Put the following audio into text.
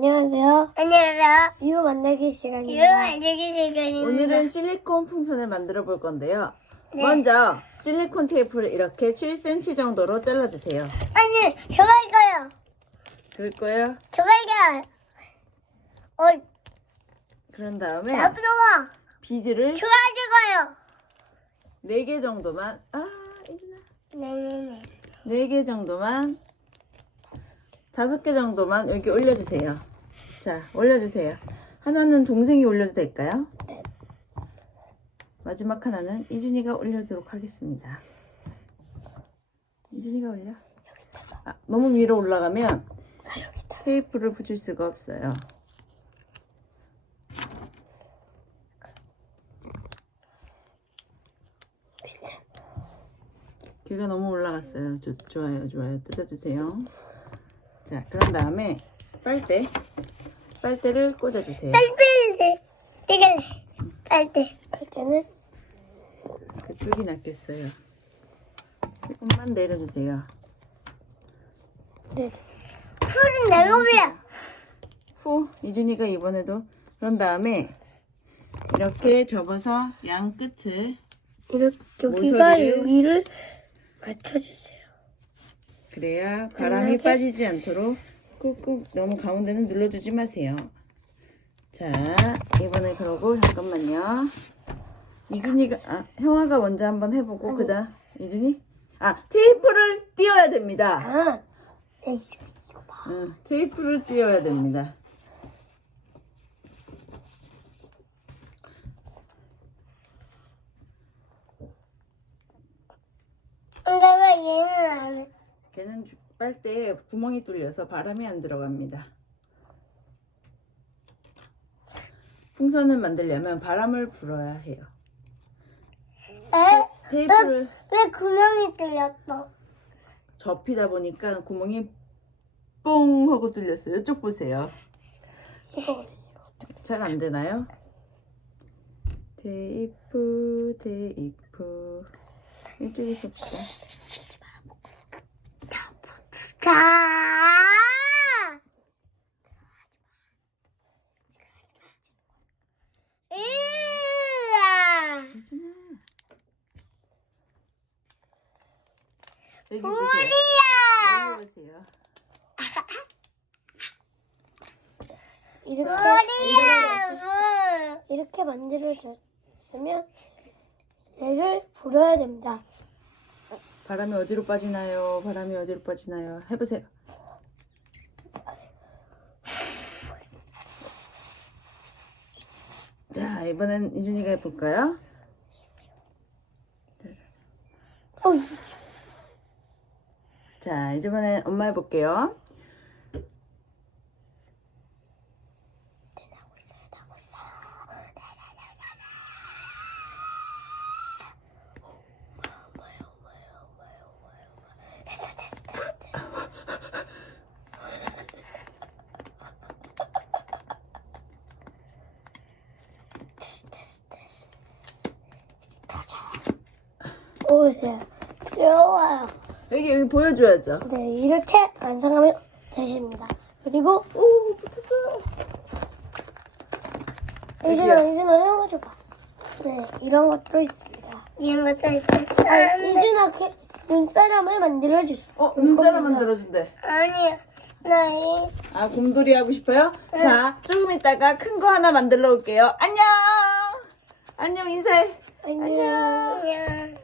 안녕하세요. 안녕하세요. 유 만들기 시간입니다. 만들기 시간입니다. 오늘은 실리콘 풍선을 만들어 볼 건데요. 네. 먼저 실리콘 테이프를 이렇게 7cm 정도로 잘라주세요. 아니, 저가 이거요. 그럴 거예요. 저가 이거요. 어, 그런 다음에 앞으로 와. 비즈를 저가 이거요. 4개 정도만 아 이준아 네네네. 4개 정도만 5개 정도만 여기 올려주세요. 자 올려주세요. 하나는 동생이 올려도 될까요? 네. 마지막 하나는 이준이가 올려도록 하겠습니다. 이준이가 올려. 아, 너무 위로 올라가면 테이프를 붙일 수가 없어요. 걔가 너무 올라갔어요. 좋, 좋아요, 좋아요. 뜯어주세요. 자, 그런 다음에 빨대, 빨대를 꽂아주세요. 이거 빨리. 할 때는 그쪽이 낫겠어요. 조금만 내려주세요. 네. 풀은 내려오면. 후, 이준이가 이번에도 그런 다음에 이렇게 접어서 양 끝을 이렇게 여기가 모서리를- 여기를 맞춰주세요. 그래야 바람이? 빠지지 않도록 꾹꾹 너무 가운데는 눌러주지 마세요. 자, 이번에 그러고 잠깐만요. 이준이가 아, 형아가 먼저 한번 해보고 그다음 이준이 아 테이프를 띄워야 됩니다. 아, 에이, 이거 봐. 응, 테이프를 띄워야 됩니다. 근데 왜 얘는 안 해? 걔는 주- 빨대에 구멍이 뚫려서 바람이 안 들어갑니다. 풍선을 만들려면 바람을 불어야 해요. 에? 테이프를 왜 구멍이 뚫렸어? 접히다 보니까 구멍이 뽕 하고 뚫렸어요. 이쪽 보세요. 이거 잘 안 되나요? 테이프, 테이프. 이쪽에서 볼까? 자. 으아. 이준아. 여기 보세요. 우리야. 여기 보세요. 이렇게 우리야. 이렇게 만들어졌으면 얘를 불어야 됩니다. 바람이 어디로 빠지나요? 바람이 어디로 빠지나요? 해보세요. 자, 이번엔 이준이가 해볼까요? 자, 이번엔 엄마 해볼게요. 됐어, 됐어, 됐어, 됐어. 됐어, 됐어, 됐어. 오, 네. 좋아요. 여기, 여기 보여줘야죠. 네, 이렇게 완성하면 되십니다. 그리고 오, 붙었어요. 이준아, 여기요. 이준아, 이런 거 줘봐. 네, 이런 것도 있습니다. 이런 것도 있어. 아, 이준아, 그 눈사람을 만들어줬어. 어, 눈사람 만들어준대. 아니야. 나 이. 아, 곰돌이 하고 싶어요? 자, 조금 있다가 큰 거 하나 만들러 올게요. 안녕! 안녕, 인사해. 안녕. 안녕.